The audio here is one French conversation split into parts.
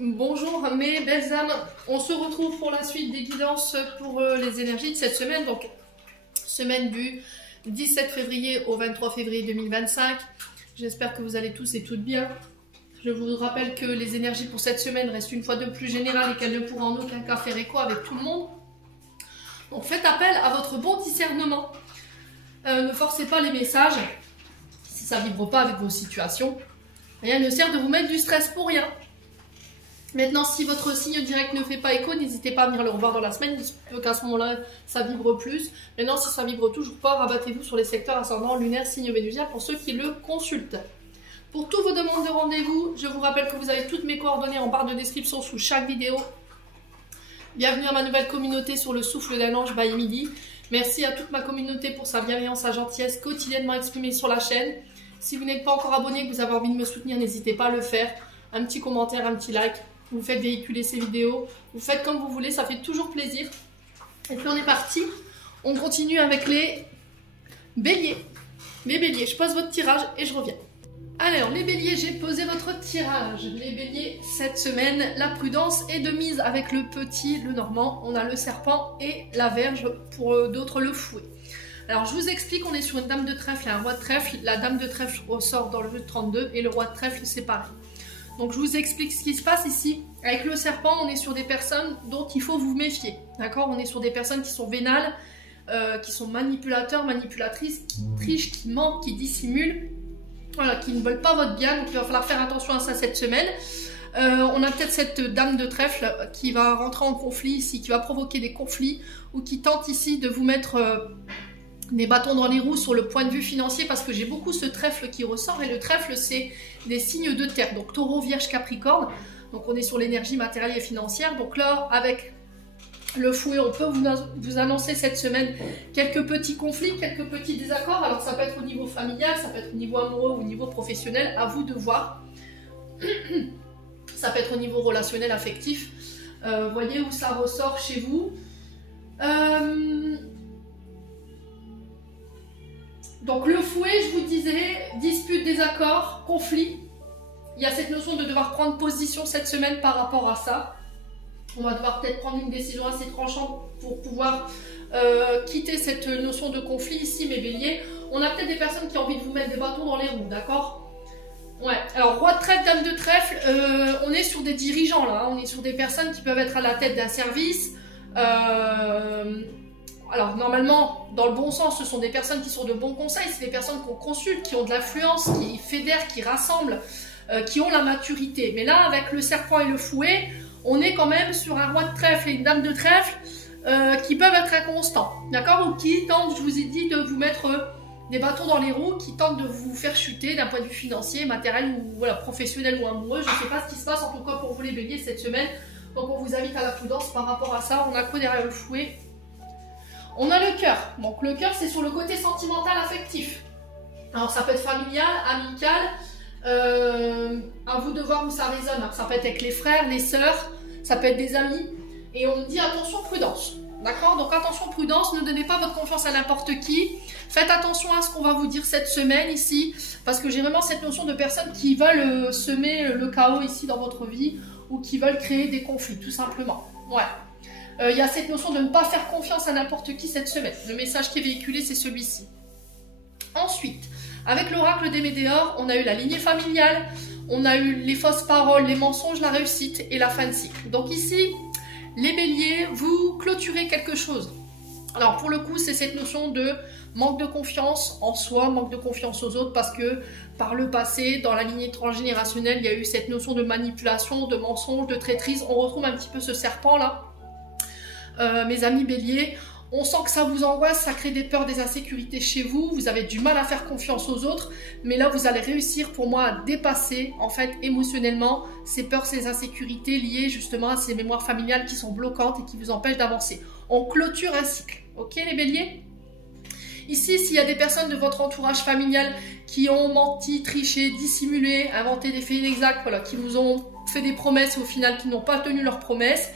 Bonjour mes belles âmes, on se retrouve pour la suite des guidances pour les énergies de cette semaine, donc semaine du 17 février au 23 février 2025. J'espère que vous allez tous et toutes bien. Je vous rappelle que les énergies pour cette semaine restent une fois de plus générales et qu'elles ne pourront en aucun cas faire écho avec tout le monde. Donc faites appel à votre bon discernement. Ne forcez pas les messages si ça ne vibre pas avec vos situations. Rien ne sert de vous mettre du stress pour rien. Maintenant, si votre signe direct ne fait pas écho, n'hésitez pas à venir le revoir dans la semaine. Il se peut qu'à ce moment-là, ça vibre plus. Maintenant, si ça vibre toujours pas, rabattez-vous sur les secteurs ascendant, lunaire, signe vénusien pour ceux qui le consultent. Pour toutes vos demandes de rendez-vous, je vous rappelle que vous avez toutes mes coordonnées en barre de description sous chaque vidéo. Bienvenue à ma nouvelle communauté sur le souffle d'un ange by Midi. Merci à toute ma communauté pour sa bienveillance, sa gentillesse quotidiennement exprimée sur la chaîne. Si vous n'êtes pas encore abonné et que vous avez envie de me soutenir, n'hésitez pas à le faire. Un petit commentaire, un petit like. Vous faites véhiculer ces vidéos. Vous faites comme vous voulez, ça fait toujours plaisir. Et puis on est parti. On continue avec les béliers. Les béliers, je pose votre tirage et je reviens. Alors, les béliers, j'ai posé votre tirage. Les béliers, cette semaine, la prudence est de mise avec le petit, le normand. On a le serpent et la verge, pour d'autres le fouet. Alors, je vous explique, on est sur une dame de trèfle et un roi de trèfle. La dame de trèfle ressort dans le jeu de 32 et le roi de trèfle, c'est pareil. Donc, je vous explique ce qui se passe ici. Avec le serpent, on est sur des personnes dont il faut vous méfier. D'accord? On est sur des personnes qui sont vénales, qui sont manipulateurs, manipulatrices, qui trichent, qui mentent, qui dissimulent. Voilà, qui ne veulent pas votre bien, donc il va falloir faire attention à ça cette semaine. On a peut-être cette dame de trèfle qui va rentrer en conflit ici, qui va provoquer des conflits, ou qui tente ici de vous mettre des bâtons dans les roues sur le point de vue financier, parce que j'ai beaucoup ce trèfle qui ressort, et le trèfle c'est des signes de terre, donc taureau, vierge, capricorne, donc on est sur l'énergie matérielle et financière. Donc là, avec le fouet, on peut vous annoncer cette semaine quelques petits conflits, quelques petits désaccords. Alors ça peut être au niveau familial, ça peut être au niveau amoureux ou au niveau professionnel, à vous de voir. Ça peut être au niveau relationnel, affectif. Voyez où ça ressort chez vous. Donc le fouet, je vous disais, dispute, désaccord, conflit. Il y a cette notion de devoir prendre position cette semaine par rapport à ça. On va devoir peut-être prendre une décision assez tranchante pour pouvoir quitter cette notion de conflit ici, mes béliers. On a peut-être des personnes qui ont envie de vous mettre des bâtons dans les roues, d'accord? Ouais, alors roi de trèfle, dame de trèfle, on est sur des dirigeants là, hein. On est sur des personnes qui peuvent être à la tête d'un service. Alors normalement, dans le bon sens, ce sont des personnes qui sont de bons conseils, c'est des personnes qu'on consulte, qui ont de l'influence, qui fédèrent, qui rassemblent, qui ont la maturité. Mais là, avec le serpent et le fouet, on est quand même sur un roi de trèfle et une dame de trèfle qui peuvent être inconstants, d'accord? Ou qui tentent, je vous ai dit, de vous mettre des bâtons dans les roues, qui tentent de vous faire chuter d'un point de vue financier, matériel ou voilà, professionnel ou amoureux. Je ne sais pas ce qui se passe en tout cas pour vous les béliers cette semaine. Donc on vous invite à la prudence par rapport à ça. On a quoi derrière le fouet? On a le cœur. Donc le cœur, c'est sur le côté sentimental, affectif. Alors ça peut être familial, amical. À vous de voir où ça résonne. Ça peut être avec les frères, les sœurs, ça peut être des amis. Et on me dit attention, prudence. D'accord? Donc attention, prudence, ne donnez pas votre confiance à n'importe qui. Faites attention à ce qu'on va vous dire cette semaine ici, parce que j'ai vraiment cette notion de personnes qui veulent semer le chaos ici dans votre vie, ou qui veulent créer des conflits, tout simplement. Ouais. Il y a cette notion de ne pas faire confiance à n'importe qui cette semaine. Le message qui est véhiculé, c'est celui-ci. Ensuite, avec l'oracle des Médéors, on a eu la lignée familiale, on a eu les fausses paroles, les mensonges, la réussite et la fin de cycle. Donc ici, les béliers, vous clôturez quelque chose. Alors pour le coup, c'est cette notion de manque de confiance en soi, manque de confiance aux autres, parce que par le passé, dans la lignée transgénérationnelle, il y a eu cette notion de manipulation, de mensonge, de traîtrise. On retrouve un petit peu ce serpent là. Mes amis béliers, on sent que ça vous angoisse, ça crée des peurs, des insécurités chez vous, vous avez du mal à faire confiance aux autres, mais là vous allez réussir pour moi à dépasser en fait émotionnellement ces peurs, ces insécurités liées justement à ces mémoires familiales qui sont bloquantes et qui vous empêchent d'avancer. On clôture un cycle, ok les béliers? Ici, s'il y a des personnes de votre entourage familial qui ont menti, triché, dissimulé, inventé des faits inexacts, voilà, qui vous ont fait des promesses et au final qui n'ont pas tenu leurs promesses,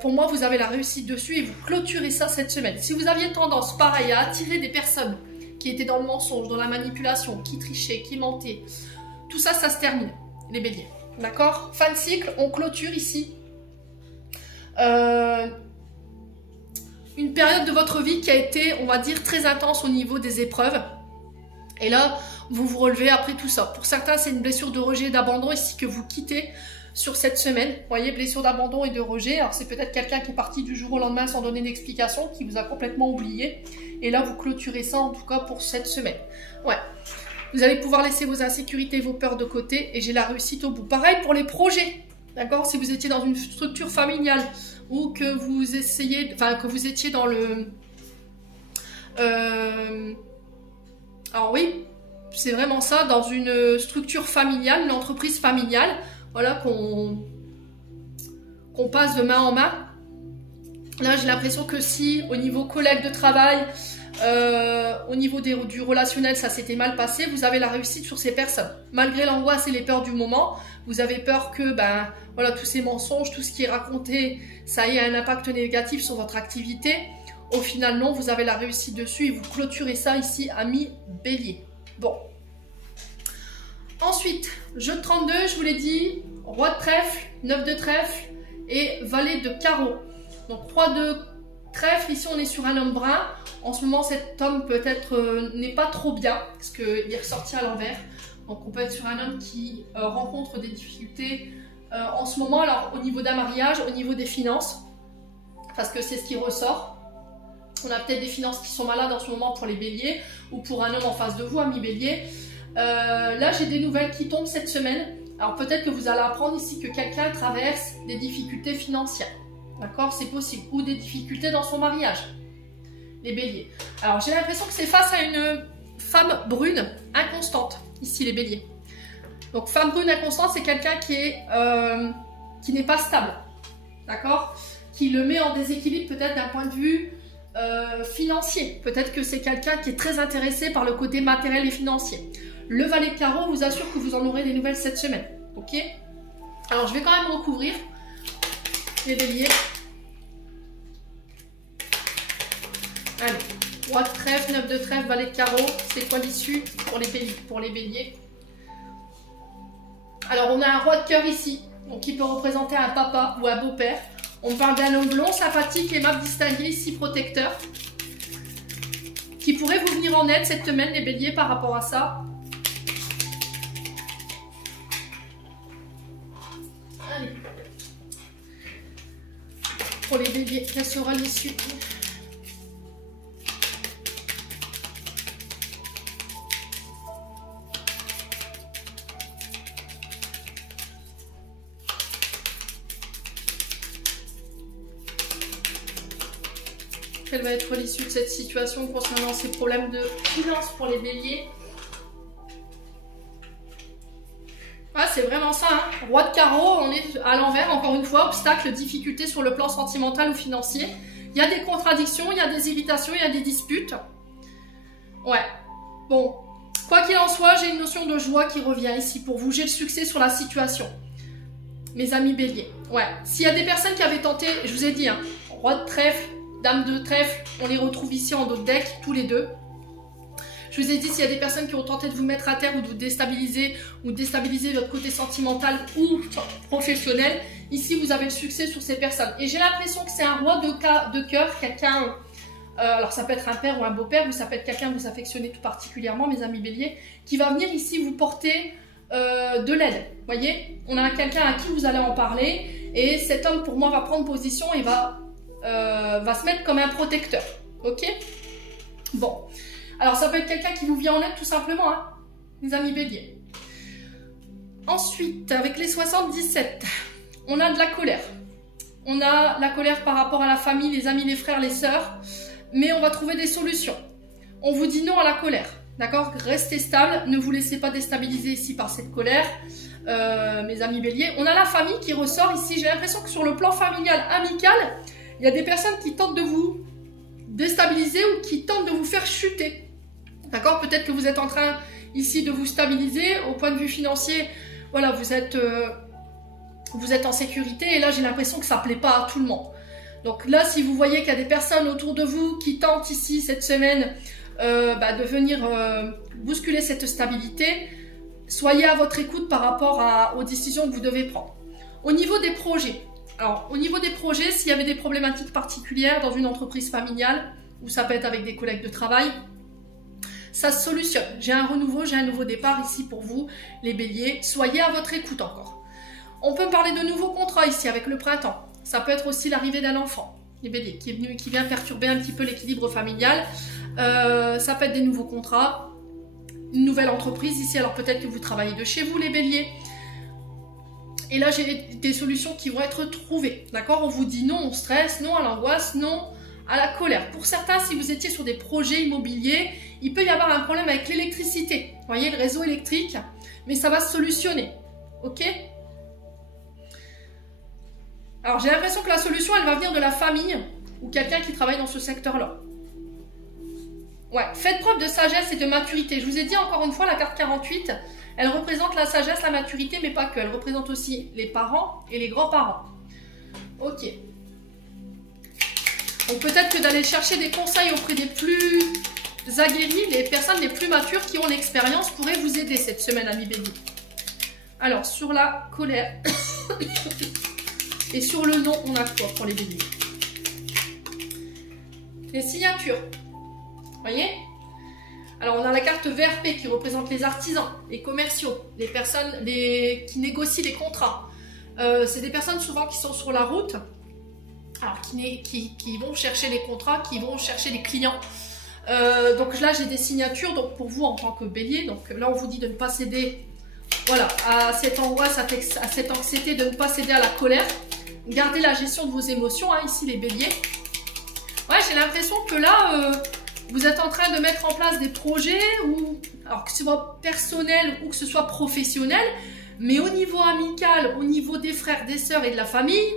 pour moi, vous avez la réussite dessus et vous clôturez ça cette semaine. Si vous aviez tendance, pareil, à attirer des personnes qui étaient dans le mensonge, dans la manipulation, qui trichaient, qui mentaient, tout ça, ça se termine, les béliers. D'accord? Fin de cycle, on clôture ici. Une période de votre vie qui a été, on va dire, très intense au niveau des épreuves. Et là, vous vous relevez après tout ça. Pour certains, c'est une blessure de rejet et d'abandon ici que vous quittez sur cette semaine. Vous voyez, blessure d'abandon et de rejet. Alors, c'est peut-être quelqu'un qui est parti du jour au lendemain sans donner d'explication, qui vous a complètement oublié. Et là, vous clôturez ça, en tout cas, pour cette semaine. Ouais. Vous allez pouvoir laisser vos insécurités, vos peurs de côté. Et j'ai la réussite au bout. Pareil pour les projets. D'accord? Si vous étiez dans une structure familiale ou que vous essayez, enfin, que vous étiez dans le... alors oui, c'est vraiment ça, dans une structure familiale, une entreprise familiale, voilà, qu'on passe de main en main. Là, j'ai l'impression que si, au niveau collègue de travail, au niveau du relationnel, ça s'était mal passé, vous avez la réussite sur ces personnes. Malgré l'angoisse et les peurs du moment, vous avez peur que, ben, voilà, tous ces mensonges, tout ce qui est raconté, ça ait un impact négatif sur votre activité. Au final, non, vous avez la réussite dessus et vous clôturez ça ici, amis Bélier. Bon. Ensuite, jeu de 32, je vous l'ai dit, roi de trèfle, 9 de trèfle et valet de carreau. Donc, roi de trèfle, ici on est sur un homme brun. En ce moment, cet homme peut-être n'est pas trop bien parce qu'il est ressorti à l'envers. Donc, on peut être sur un homme qui rencontre des difficultés en ce moment. Alors, au niveau d'un mariage, au niveau des finances, parce que c'est ce qui ressort. On a peut-être des finances qui sont malades en ce moment pour les béliers ou pour un homme en face de vous, ami bélier. Là, j'ai des nouvelles qui tombent cette semaine. Alors, peut-être que vous allez apprendre ici que quelqu'un traverse des difficultés financières. D'accord? C'est possible. Ou des difficultés dans son mariage. Les béliers. Alors, j'ai l'impression que c'est face à une femme brune inconstante. Ici, les béliers. Donc, femme brune inconstante, c'est quelqu'un qui n'est pas stable. D'accord? Qui le met en déséquilibre peut-être d'un point de vue financier. Peut-être que c'est quelqu'un qui est très intéressé par le côté matériel et financier. Le valet de carreau vous assure que vous en aurez des nouvelles cette semaine. Ok? Alors, je vais quand même recouvrir les béliers. Allez, roi de trèfle, 9 de trèfle, valet de carreau. C'est quoi l'issue pour les béliers? Alors, on a un roi de cœur ici, donc qui peut représenter un papa ou un beau-père. On parle d'un homme blond, sympathique, aimable, distingué, ici protecteur, qui pourrait vous venir en aide cette semaine, les béliers, par rapport à ça. Allez. Pour les béliers, quelle sera l'issue? Quelle va être l'issue de cette situation concernant ces problèmes de finances pour les béliers? Ah, c'est vraiment ça, hein. Roi de carreau, on est à l'envers, encore une fois, obstacle, difficulté sur le plan sentimental ou financier. Il y a des contradictions, il y a des irritations, il y a des disputes. Ouais, bon, quoi qu'il en soit, j'ai une notion de joie qui revient ici pour vous. J'ai le succès sur la situation, mes amis béliers. Ouais, s'il y a des personnes qui avaient tenté, je vous ai dit, hein, roi de trèfle, dame de trèfle, on les retrouve ici en dos de deck, tous les deux. Je vous ai dit, s'il y a des personnes qui ont tenté de vous mettre à terre ou de vous déstabiliser votre côté sentimental ou professionnel, ici vous avez le succès sur ces personnes. Et j'ai l'impression que c'est un roi de cœur, quelqu'un, alors ça peut être un père ou un beau-père, ou ça peut être quelqu'un que vous affectionnez tout particulièrement, mes amis béliers, qui va venir ici vous porter de l'aide. Vous voyez, on a quelqu'un à qui vous allez en parler, et cet homme pour moi va prendre position et va se mettre comme un protecteur. Ok? Bon. Alors, ça peut être quelqu'un qui vous vient en aide tout simplement, hein, les amis béliers. Ensuite, avec les 77, on a de la colère. On a la colère par rapport à la famille, les amis, les frères, les sœurs. Mais on va trouver des solutions. On vous dit non à la colère. D'accord? Restez stable. Ne vous laissez pas déstabiliser ici par cette colère. Mes amis béliers. On a la famille qui ressort ici. J'ai l'impression que sur le plan familial, amical, il y a des personnes qui tentent de vous déstabiliser ou qui tentent de vous faire chuter. D'accord? Peut-être que vous êtes en train ici de vous stabiliser au point de vue financier. Voilà, vous êtes en sécurité et là j'ai l'impression que ça ne plaît pas à tout le monde. Donc là, si vous voyez qu'il y a des personnes autour de vous qui tentent ici cette semaine de venir bousculer cette stabilité, soyez à votre écoute par rapport aux décisions que vous devez prendre. Au niveau des projets, alors au niveau des projets, s'il y avait des problématiques particulières dans une entreprise familiale, ou ça peut être avec des collègues de travail, ça se solutionne. J'ai un renouveau, j'ai un nouveau départ ici pour vous, les béliers. Soyez à votre écoute encore. On peut parler de nouveaux contrats ici avec le printemps. Ça peut être aussi l'arrivée d'un enfant, les béliers, qui vient perturber un petit peu l'équilibre familial. Ça peut être des nouveaux contrats, une nouvelle entreprise ici. Alors peut-être que vous travaillez de chez vous, les béliers. Et là, j'ai des solutions qui vont être trouvées. D'accord? On vous dit non au stress, non à l'angoisse, non à la colère. Pour certains, si vous étiez sur des projets immobiliers, il peut y avoir un problème avec l'électricité. Vous voyez, le réseau électrique, mais ça va se solutionner. Ok? Alors, j'ai l'impression que la solution, elle va venir de la famille ou quelqu'un qui travaille dans ce secteur-là. Ouais, faites preuve de sagesse et de maturité. Je vous ai dit encore une fois, la carte 48, elle représente la sagesse, la maturité, mais pas que. Elle représente aussi les parents et les grands-parents. Ok. Donc peut-être que d'aller chercher des conseils auprès des plus aguerris, les personnes les plus matures qui ont l'expérience pourrait vous aider cette semaine, amis béliers. Alors, sur la colère et sur le non, on a quoi pour les béliers? Les signatures. Voyez? Alors, on a la carte VRP qui représente les artisans, les commerciaux, les personnes qui négocient les contrats. C'est des personnes souvent qui sont sur la route. Alors, qui vont chercher les contrats, qui vont chercher les clients. Donc là, j'ai des signatures donc pour vous en tant que bélier. Donc là, on vous dit de ne pas céder voilà, à cette angoisse, à cette anxiété, de ne pas céder à la colère. Gardez la gestion de vos émotions, hein, ici les béliers. Ouais, j'ai l'impression que là, vous êtes en train de mettre en place des projets, alors que ce soit personnel ou que ce soit professionnel, mais au niveau amical, au niveau des frères, des sœurs et de la famille,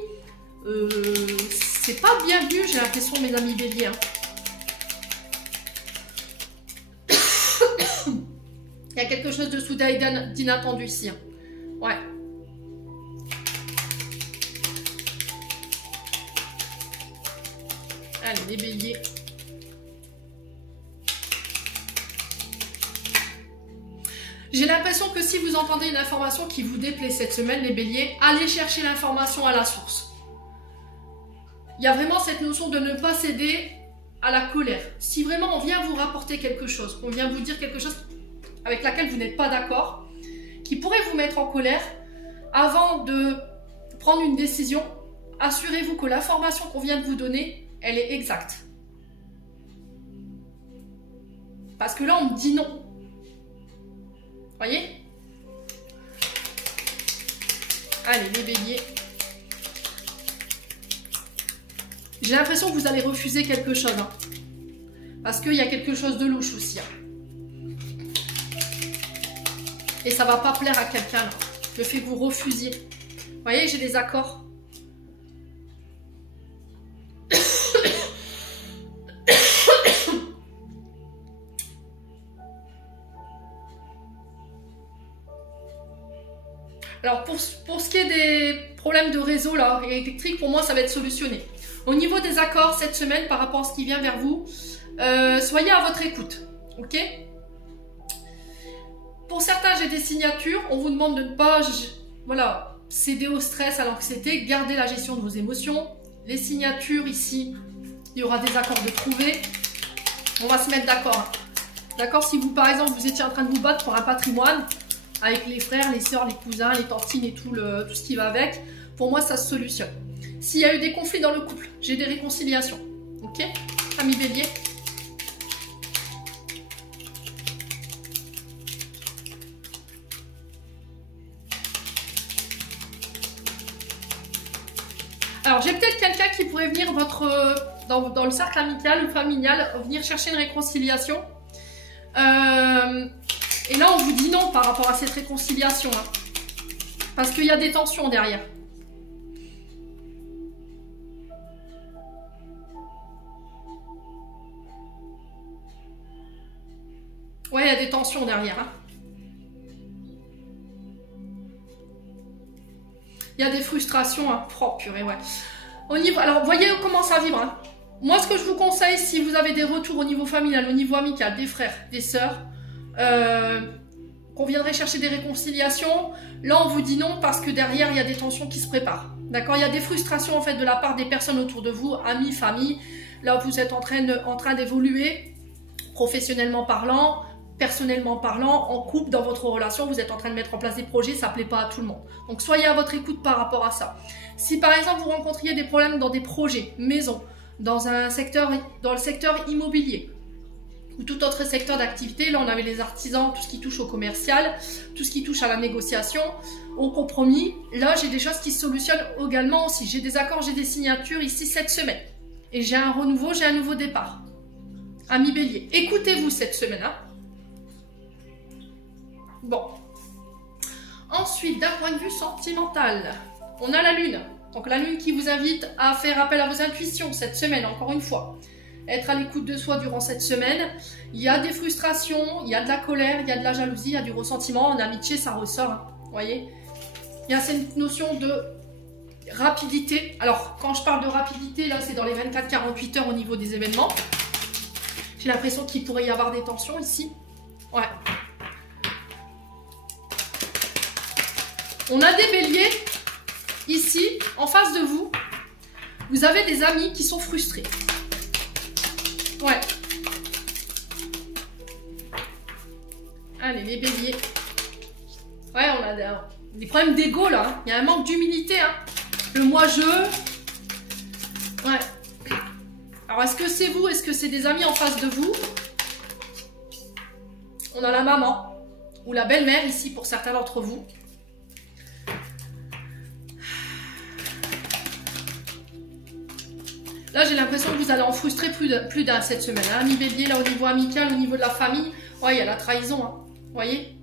c'est pas bien vu, j'ai l'impression, mes amis béliers. Hein. Il y a quelque chose de soudain et d'inattendu ici. Hein. Ouais. Allez, les béliers. J'ai l'impression que si vous entendez une information qui vous déplaît cette semaine, les béliers, allez chercher l'information à la source. Il y a vraiment cette notion de ne pas céder à la colère. Si vraiment on vient vous rapporter quelque chose, on vient vous dire quelque chose avec laquelle vous n'êtes pas d'accord, qui pourrait vous mettre en colère, avant de prendre une décision, assurez-vous que l'information qu'on vient de vous donner, elle est exacte. Parce que là, on me dit non. Voyez? Allez, les béliers. J'ai l'impression que vous allez refuser quelque chose. Hein. Parce qu'il y a quelque chose de louche aussi. Hein. Et ça ne va pas plaire à quelqu'un. Le fait que vous refusiez. Vous voyez, j'ai des accords. Alors, pour ce qui est des problèmes de réseau là, électrique, pour moi, ça va être solutionné. Au niveau des accords, cette semaine, par rapport à ce qui vient vers vous, soyez à votre écoute. Ok? Pour certains, j'ai des signatures. On vous demande de ne pas voilà, céder au stress, à l'anxiété. Gardez la gestion de vos émotions. Les signatures, ici, il y aura des accords de trouver. On va se mettre d'accord. D'accord? Si vous, par exemple, vous étiez en train de vous battre pour un patrimoine, avec les frères, les sœurs, les cousins, les tantines et tout ce qui va avec, pour moi, ça se solutionne. S'il y a eu des conflits dans le couple, j'ai des réconciliations. Ok? Amis bélier. Alors, j'ai peut-être quelqu'un qui pourrait venir dans le cercle amical ou familial, venir chercher une réconciliation. Et là, on vous dit non par rapport à cette réconciliation. Hein, parce qu'il y a des tensions derrière. Ouais, il y a des tensions derrière. Hein. Il y a des frustrations. Hein. Oh, purée, ouais. Au niveau, alors, voyez comment ça vibre. Hein. Moi, ce que je vous conseille, si vous avez des retours au niveau familial, au niveau amical, des frères, des sœurs, qu'on viendrait chercher des réconciliations. Là, on vous dit non parce que derrière, il y a des tensions qui se préparent. D'accord? Il y a des frustrations en fait de la part des personnes autour de vous, amis, famille. Là, vous êtes en train d'évoluer, professionnellement parlant, personnellement parlant, en couple, dans votre relation, vous êtes en train de mettre en place des projets, ça ne plaît pas à tout le monde. Donc, soyez à votre écoute par rapport à ça. Si par exemple, vous rencontriez des problèmes dans des projets, maison, dans le secteur immobilier, ou tout autre secteur d'activité, là on avait les artisans, tout ce qui touche au commercial, tout ce qui touche à la négociation, au compromis, là j'ai des choses qui se solutionnent également aussi. J'ai des accords, j'ai des signatures ici cette semaine. Et j'ai un renouveau, j'ai un nouveau départ. Ami Bélier, écoutez-vous cette semaine. Hein. Bon. Ensuite, d'un point de vue sentimental, on a la Lune. Donc la Lune qui vous invite à faire appel à vos intuitions cette semaine, encore une fois. Être à l'écoute de soi durant cette semaine. Il y a des frustrations, il y a de la colère, il y a de la jalousie, il y a du ressentiment. En amitié, ça ressort, hein, vous voyez. Il y a cette notion de rapidité. Alors, quand je parle de rapidité, là, c'est dans les 24-48 heures au niveau des événements. J'ai l'impression qu'il pourrait y avoir des tensions ici. Ouais. On a des béliers, ici, en face de vous. Vous avez des amis qui sont frustrés. Ouais. Allez, les béliers. Ouais, on a des problèmes d'ego, là. Hein. Il y a un manque d'humilité, hein. Le moi-je. Ouais. Alors, est-ce que c'est vous? Est-ce que c'est des amis en face de vous? On a la maman. Ou la belle-mère, ici, pour certains d'entre vous. Là, j'ai l'impression que vous allez en frustrer plus d'un cette semaine. Hein. Ami Bélier, là, au niveau amical, au niveau de la famille. Ouais, il y a la trahison. Hein. Vous voyez?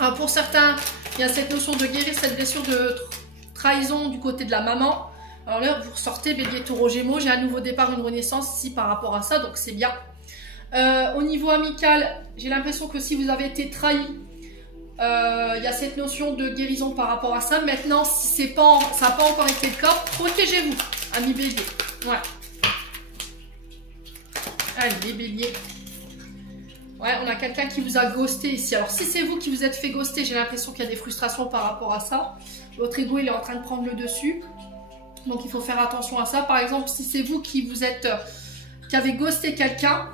Alors, pour certains, il y a cette notion de guérir cette blessure de trahison du côté de la maman. Alors là, vous ressortez Bélier, Taureau, Gémeaux. J'ai un nouveau départ, une renaissance ici par rapport à ça. Donc, c'est bien. Au niveau amical, j'ai l'impression que si vous avez été trahi, il y a cette notion de guérison par rapport à ça. Maintenant, si ça n'a pas encore été le cas, protégez-vous, ami Bélier. Ouais. Allez, les béliers. Ouais, on a quelqu'un qui vous a ghosté ici. Alors, si c'est vous qui vous êtes fait ghoster, j'ai l'impression qu'il y a des frustrations par rapport à ça. Votre ego, il est en train de prendre le dessus. Donc, il faut faire attention à ça. Par exemple, si c'est vous qui avez ghosté quelqu'un,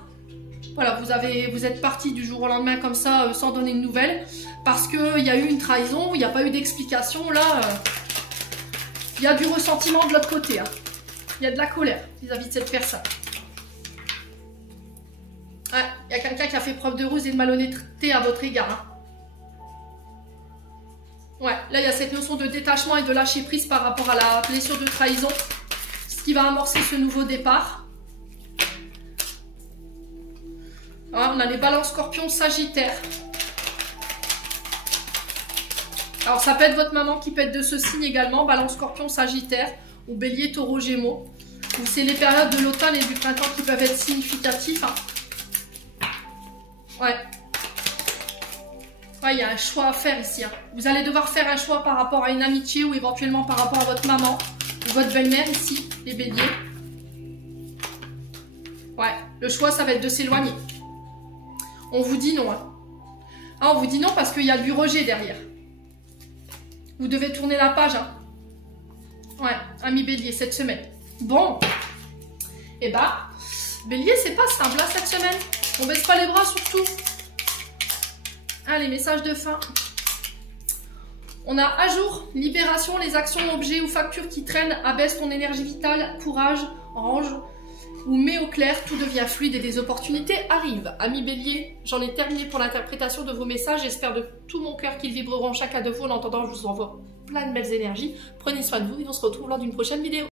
voilà, vous êtes parti du jour au lendemain comme ça, sans donner une nouvelle, parce qu'il y a eu une trahison, il n'y a pas eu d'explication. Là, il y a du ressentiment de l'autre côté. Hein. Il y a de la colère vis-à-vis de cette personne. Ouais, il y a quelqu'un qui a fait preuve de ruse et de malhonnêteté à votre égard. Hein. Ouais, là, il y a cette notion de détachement et de lâcher prise par rapport à la blessure de trahison, ce qui va amorcer ce nouveau départ. Ouais, on a les balances, scorpions, sagittaires. Alors, ça peut être votre maman qui peut être de ce signe également, balance, scorpion, sagittaire, ou bélier, taureau, gémeaux. Donc, c'est les périodes de l'automne et du printemps qui peuvent être significatifs. Hein. Ouais. Ouais, il y a un choix à faire ici. Hein. Vous allez devoir faire un choix par rapport à une amitié ou éventuellement par rapport à votre maman ou votre belle-mère ici, les béliers. Ouais, le choix, ça va être de s'éloigner. On vous dit non. Hein. Ah, on vous dit non parce qu'il y a du rejet derrière. Vous devez tourner la page. Hein. Ouais, ami bélier, cette semaine. Bon. Eh ben, bélier, c'est pas simple là, cette semaine. On baisse pas les bras surtout. Allez, message de fin. On a à jour, libération, les actions, objets ou factures qui traînent, abaisse ton énergie vitale, courage, range ou mets au clair, tout devient fluide et des opportunités arrivent. Amis bélier, j'en ai terminé pour l'interprétation de vos messages. J'espère de tout mon cœur qu'ils vibreront chacun de vous. En attendant, je vous envoie plein de belles énergies. Prenez soin de vous et on se retrouve lors d'une prochaine vidéo.